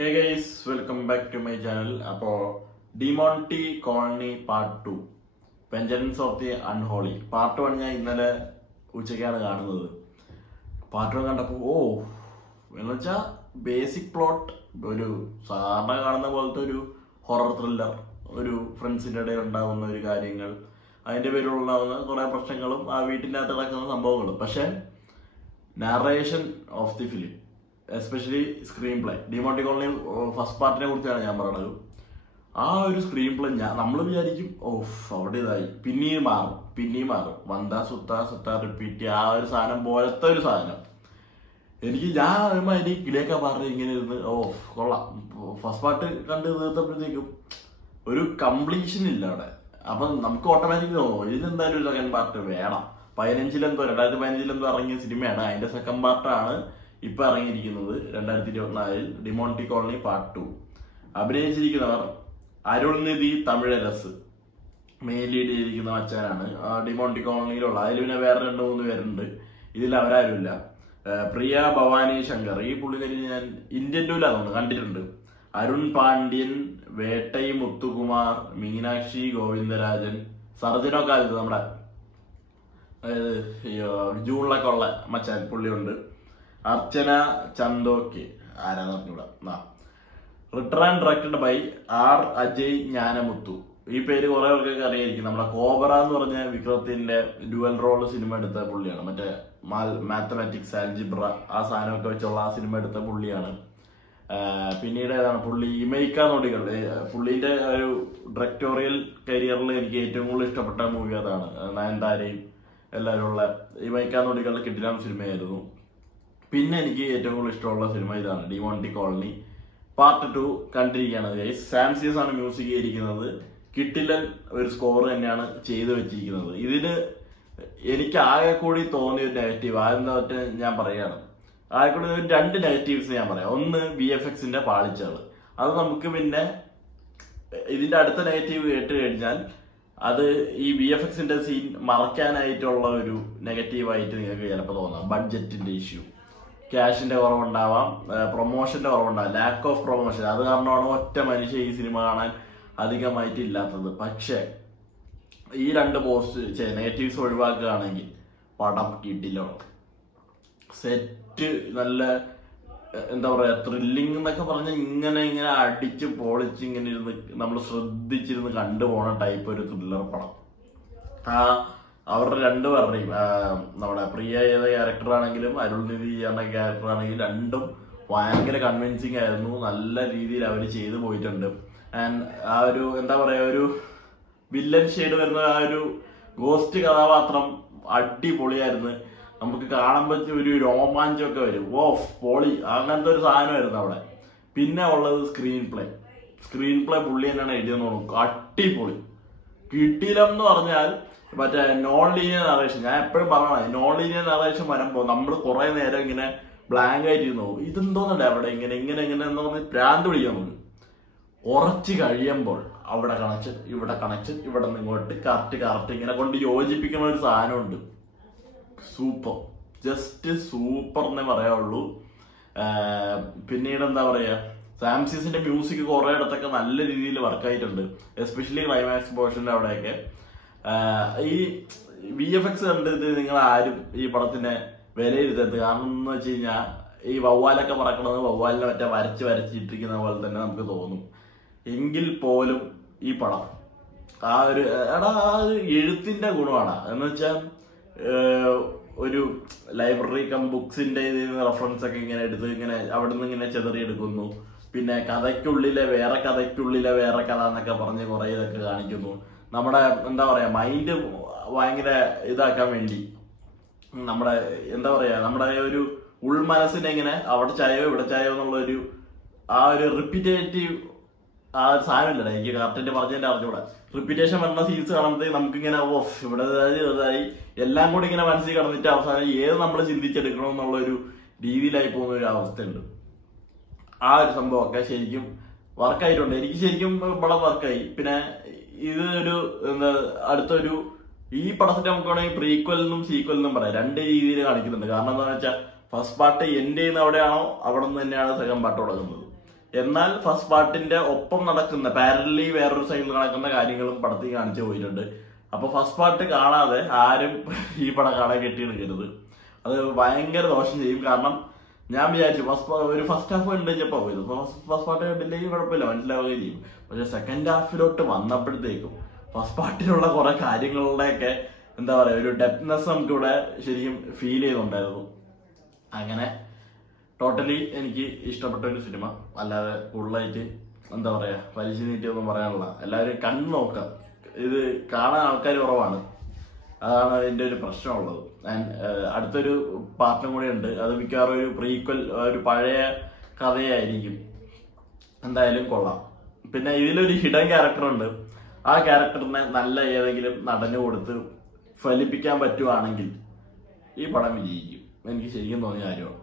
Hey guys, welcome back to my channel. അപ്പോൾ Demonte Colony part 2 vengeance of the unholy part 1 ഞാൻ ഇന്നലെ ഉച്ചയ്ക്കാണ് കാണുന്നത്. Part 1 കണ്ടപ്പോൾ എന്ന് വെച്ചാൽ ബേസിക് പ്ലോട്ട് ഒരു സാധാരണ കാണുന്ന പോലത്തെ ഒരു ഹൊറർ ത്രില്ലർ, ഒരു ഫ്രണ്ട്സിൻ്റെ ഇടയിൽ ഉണ്ടാകുന്ന ഒരു കാര്യങ്ങൾ, അതിൻ്റെ പേരിലുണ്ടാകുന്ന കുറേ പ്രശ്നങ്ങളും ആ വീട്ടിൻ്റെ അകത്ത് നടക്കുന്ന സംഭവങ്ങളും. പക്ഷേ narration of the film, especially screen play, Demonte Colony first പാർട്ടിനെ കുറിച്ചാണ് ഞാൻ പറയുന്നത്. ആ ഒരു സ്ക്രീൻ പ്ലേ നമ്മൾ വിചാരിക്കും അവിടെ ഇതായി, പിന്നെയും മാറും വന്ത സുത്ത റിപ്പീറ്റ്, ആ ഒരു സാധനം പോലത്തെ ഒരു സാധനം. ഞാൻ കിളിയൊക്കെ പറഞ്ഞ് ഇങ്ങനെ ഇരുന്ന് കൊള്ളാം. ഫസ്റ്റ് പാർട്ട് കണ്ട് തീർത്തപ്പോഴത്തേക്കും ഒരു കംപ്ലീഷൻ ഇല്ല അവിടെ. അപ്പൊ നമുക്ക് ഓട്ടോമാറ്റിക് തോന്നും ഇതിനെന്തായാലും ഒരു സെക്കൻഡ് പാർട്ട് വേണം. 2015 ഇറങ്ങിയ സിനിമയാണ്. അതിന്റെ സെക്കൻഡ് പാർട്ടാണ് ഇപ്പൊ ഇറങ്ങിയിരിക്കുന്നത് 2024 Demonte Colony part 2. അഭിനയിച്ചിരിക്കുന്നവർ അരുൾനിധി തമിഴരസ്, main lead ചെയ്തിരിക്കുന്ന മച്ചാനാണ് ഡിമോണ്ടി കോളനിയിലുള്ള. അതിൽ പിന്നെ വേറെ 2-3 പേരുണ്ട്, ഇതിൽ അവരാരുമില്ല. പ്രിയ ഭവാനി ശങ്കർ, ഈ പുള്ളിക്കാരി ഞാൻ ഇന്ത്യൻ ടൂലാണെന്ന് കണ്ടിട്ടുണ്ട്. അരുൺ പാണ്ഡ്യൻ, വേട്ടൈ മുത്തുകുമാർ, മീനാക്ഷി ഗോവിന്ദരാജൻ, സർജനൊക്കെ ആയത് നമ്മുടെ ജൂണിലൊക്കെ ഉള്ള മച്ചാൻ പുള്ളിയുണ്ട്. അർച്ചന ചന്തോക്ക്, ആരാന്ന് പറഞ്ഞൂടാ. Written and directed by R Ajay Gnanamuthu. ഈ പേര് കുറെ പേർക്കൊക്കെ അറിയായിരിക്കും. നമ്മുടെ കോബ്ര എന്ന് പറഞ്ഞ വിക്രത്തിന്റെ ഡ്യുവൽ റോൾ സിനിമ എടുത്ത പുള്ളിയാണ്. മറ്റേ മാത്തമാറ്റിക്സ്, ആൽജിബ്ര, ആ സാധനമൊക്കെ വെച്ചുള്ള ആ സിനിമ എടുത്ത പുള്ളിയാണ്. പിന്നീട് ഏതാണ് പുള്ളി ഇമൈക്ക നോടികൾ, പുള്ളിന്റെ ഒരു ഡയറക്ടോറിയൽ കരിയറിൽ എനിക്ക് ഏറ്റവും കൂടുതൽ ഇഷ്ടപ്പെട്ട മൂവി അതാണ്. നയൻതാരയും എല്ലാവരും ഉള്ള ഇമൈക്ക നോടികളുടെ കിടിലം സിനിമയായിരുന്നു. പിന്നെ എനിക്ക് ഏറ്റവും കൂടുതൽ ഇഷ്ടമുള്ള സിനിമ ഇതാണ്, ഡിമോണ്ടി കോളനി പാർട്ട് 2 കണ്ടിരിക്കുകയാണ്. സാംസിയസ് ആണ് മ്യൂസിക് ചെയ്തിരിക്കുന്നത്. കിട്ടിലൻ ഒരു സ്കോർ തന്നെയാണ് ചെയ്തു വെച്ചിരിക്കുന്നത്. ഇതിന് എനിക്ക് ആകെ കൂടി തോന്നിയ ഒരു നെഗറ്റീവ് അതെന്താ ഞാൻ പറയുകയാണ്. ആകെ കൂടി 2 നെഗറ്റീവ്സ് ഞാൻ പറയാം. ഒന്ന് VFXന്റെ പാളിച്ചകൾ. അത് നമുക്ക് പിന്നെ ഇതിന്റെ അടുത്ത നെഗറ്റീവ് കേട്ട് കഴിഞ്ഞാൽ അത് ഈ VFXന്റെ സീൻ മറയ്ക്കാനായിട്ടുള്ള ഒരു നെഗറ്റീവായിട്ട് നിങ്ങൾക്ക് ചിലപ്പോൾ തോന്നാം. ബഡ്ജറ്റിന്റെ ഇഷ്യൂ, ക്യാഷിന്റെ കുറവുണ്ടാവാം, പ്രൊമോഷന്റെ കുറവുണ്ടാവാം, ലാക്ക് ഓഫ് പ്രൊമോഷൻ. അത് കാരണമാണ് ഒറ്റ മനുഷ്യ ഈ സിനിമ കാണാൻ അധികമായിട്ട് ഇല്ലാത്തത്. പക്ഷെ ഈ 2 നെഗറ്റീവ്സ് ഒഴിവാക്കുകയാണെങ്കിൽ പടം കിട്ടില്ല. സെറ്റ് നല്ല എന്താ പറയാ, ത്രില്ലിംഗ് എന്നൊക്കെ പറഞ്ഞാൽ ഇങ്ങനെ അടിച്ച് പൊളിച്ച് ഇങ്ങനെ ഇരുന്ന് നമ്മൾ ശ്രദ്ധിച്ചിരുന്ന് കണ്ടുപോണ ടൈപ്പ് ഒരു ത്രില്ലർ പടം. അവരുടെ 2 പേരുടെയും നമ്മുടെ പ്രിയ ഏത ക്യാരക്ടർ ആണെങ്കിലും അരുൾനിധി എന്ന ക്യാരക്ടർ ആണെങ്കിലും രണ്ടും ഭയങ്കര കൺവിൻസിങ് ആയിരുന്നു. നല്ല രീതിയിൽ അവർ ചെയ്തു പോയിട്ടുണ്ട്. ആൻഡ് ആ ഒരു എന്താ പറയാ, ഒരു വില്ലൻ ഷെയ്ഡ് വരുന്ന ആ ഒരു ഗോസ്റ്റ് കഥാപാത്രം അടിപൊളിയായിരുന്നു. നമുക്ക് കാണുമ്പോൾ ഒരു രോമാഞ്ചമൊക്കെ വരും. പൊളി, അങ്ങനത്തെ ഒരു സാധനമായിരുന്നു അവിടെ. പിന്നെ ഉള്ളത് സ്ക്രീൻ പ്ലേ പുള്ളി തന്നെയാണ് എഴുതിയെന്ന് തോന്നുന്നു. അടിപൊളി കിട്ടിയില്ല എന്ന് പറഞ്ഞാൽ മറ്റേ നോൺ ലീനിയർ നറേഷൻ. ഞാൻ എപ്പോഴും പറയണേ, നോൺ ലീനിയർ നറേഷൻ വരുമ്പോൾ നമ്മൾ കുറെ നേരം ഇങ്ങനെ ബ്ലാങ്ക് ആയിട്ട് നോക്കും. ഇതെന്തോന്നല്ലേ അവിടെ ഇങ്ങനെ എന്താ ഭ്രാന്ത് പിടിക്കാൻ നമുക്ക്. കുറച്ച് കഴിയുമ്പോൾ അവിടെ കണക്ഷൻ, ഇവിടെ കണക്ഷൻ, ഇവിടെ നിന്ന് ഇങ്ങോട്ട് കറക്റ്റ് ഇങ്ങനെ കൊണ്ട് യോജിപ്പിക്കുന്ന ഒരു സാധനമുണ്ട്. സൂപ്പർ, ജസ്റ്റ് സൂപ്പർ എന്നേ പറയാവുള്ളൂ. പിന്നീട് എന്താ പറയാ, സാംസിയസിന്റെ മ്യൂസിക് കുറെ ഇടത്തൊക്കെ നല്ല രീതിയിൽ വർക്കായിട്ടുണ്ട്. എസ്പെഷ്യലി ക്ലൈമാക്സ് പോർഷന്റെ അവിടെയൊക്കെ. ഈ VFX കണ്ടിട്ട് നിങ്ങൾ ആരും ഈ പടത്തിനെ വിലയിരുത്തരുത്. കാരണം എന്ന് വെച്ച് കഴിഞ്ഞാൽ ഈ വവ്വാലൊക്കെ പറക്കണത് വവ്വാലിനെ മറ്റേ വരച്ചിട്ടിരിക്കുന്ന പോലെ തന്നെ നമുക്ക് തോന്നും. എങ്കിൽ പോലും ഈ പടം ആ ഒരു എഴുത്തിന്റെ ഗുണമാണ്. എന്ന് വെച്ചാൽ ഒരു ലൈബ്രറി ബുക്സിന്റെ റെഫറൻസ് ഒക്കെ ഇങ്ങനെ എടുത്ത് ഇങ്ങനെ അവിടെ നിന്ന് ഇങ്ങനെ ചെതറിയെടുക്കുന്നു. പിന്നെ കഥയ്ക്കുള്ളിലെ വേറെ കഥ എന്നൊക്കെ പറഞ്ഞ് കുറെ ഇതൊക്കെ കാണിക്കുന്നു. നമ്മുടെ എന്താ പറയാ, മൈൻഡ് ഭയങ്കര ഇതാക്കാൻ വേണ്ടി നമ്മുടെ എന്താ പറയാ, നമ്മുടെ ഒരു ഉൾമനസ്സിനെ ഇങ്ങനെ അവിടെ ചായോ ഇവിടെ ചായോ എന്നുള്ള ഒരു ആ ഒരു റിപ്പീറ്റേറ്റീവ് ആ ഒരു സാധനം ഇല്ലടേ. എനിക്ക് കറക്റ്റ് പറഞ്ഞതിന്റെ അറിഞ്ഞൂടെ. റിപ്പീറ്റേഷൻ വരുന്ന സീൻസ് കാണുമ്പോഴത്തേക്ക് നമുക്കിങ്ങനെ ഇവിടെ ഇതായി എല്ലാം കൂടി ഇങ്ങനെ മനസ്സിൽ കടന്നിട്ട് അവസാനം ഏത് നമ്മൾ ചിന്തിച്ചെടുക്കണം ഒരു രീതിയിലായി പോകുന്ന ഒരു അവസ്ഥയുണ്ട്. ആ ഒരു സംഭവമൊക്കെ ശരിക്കും വർക്കായിട്ടുണ്ട്. എനിക്ക് ശരിക്കും പടം വർക്കായി. പിന്നെ ഇത് ഒരു അടുത്തൊരു ഈ പടത്തിന്റെ നമുക്ക് വേണമെങ്കിൽ പ്രീക്വലിനും സീക്വലിനും പറയാം. 2 രീതിയിൽ കാണിക്കുന്നുണ്ട്. കാരണം എന്താണെന്ന് വെച്ചാൽ ഫസ്റ്റ് പാർട്ട് എൻഡ് ചെയ്യുന്ന എവിടെയാണോ അവിടെ നിന്ന് തന്നെയാണ് സെക്കൻഡ് പാർട്ട് തുടങ്ങുന്നത്. എന്നാൽ ഫസ്റ്റ് പാർട്ടിന്റെ ഒപ്പം നടക്കുന്ന പാരലി വേറൊരു സൈഡിൽ നടക്കുന്ന കാര്യങ്ങളും പടത്തിൽ കാണിച്ചു പോയിട്ടുണ്ട്. അപ്പൊ ഫസ്റ്റ് പാർട്ട് കാണാതെ ആരും ഈ പടം കാണാൻ കെട്ടിയെടുക്കരുത്. അത് ഭയങ്കര ദോഷം ചെയ്യും. കാരണം ഞാൻ വിചാരിച്ചു ഒരു ഫസ്റ്റ് ഹാഫ് കണ്ടുകഴിഞ്ഞപ്പോ പോയത് ഫസ്റ്റ് പാർട്ട് കണ്ടില്ലെങ്കിൽ കുഴപ്പമില്ല, മനസ്സിലാവുകയും ചെയ്യും. പക്ഷെ സെക്കൻഡ് ഹാഫിലോട്ട് വന്നപ്പോഴത്തേക്കും ഫസ്റ്റ് പാർട്ടിലുള്ള കുറെ കാര്യങ്ങളുടെയൊക്കെ എന്താ പറയാ ഒരു ഡെപ്ത്നെസ് നമുക്ക് ഇവിടെ ശരിക്കും ഫീൽ ചെയ്യുന്നുണ്ടായിരുന്നു. അങ്ങനെ ടോട്ടലി എനിക്ക് ഇഷ്ടപ്പെട്ട ഒരു സിനിമ. അല്ലാതെ കൂടുതലായിട്ട് എന്താ പറയാ വലിച്ചു നീട്ടിയൊന്നും പറയാനുള്ള, എല്ലാവരും കണ്ടു നോക്കാം. ഇത് കാണാൻ ആൾക്കാർ കുറവാണ്, അതാണ് അതിന്റെ ഒരു പ്രശ്നമുള്ളത്. അടുത്തൊരു പാർട്ടും കൂടെ ഉണ്ട്, അത് മിക്കവാറും ഒരു പ്രീക്വൽ, ഒരു പഴയ കഥയായിരിക്കും. എന്തായാലും കൊള്ളാം. പിന്നെ ഇതിലൊരു ഹിഡൻ ക്യാരക്ടർ ഉണ്ട്. ആ ക്യാരക്ടറിനെ നല്ല ഏതെങ്കിലും നടന് കൊടുത്ത് ഫലിപ്പിക്കാൻ പറ്റുവാണെങ്കിൽ ഈ പടം വിജയിക്കും. എനിക്ക് ശരിക്കും തോന്നിയ കാര്യമാണ്.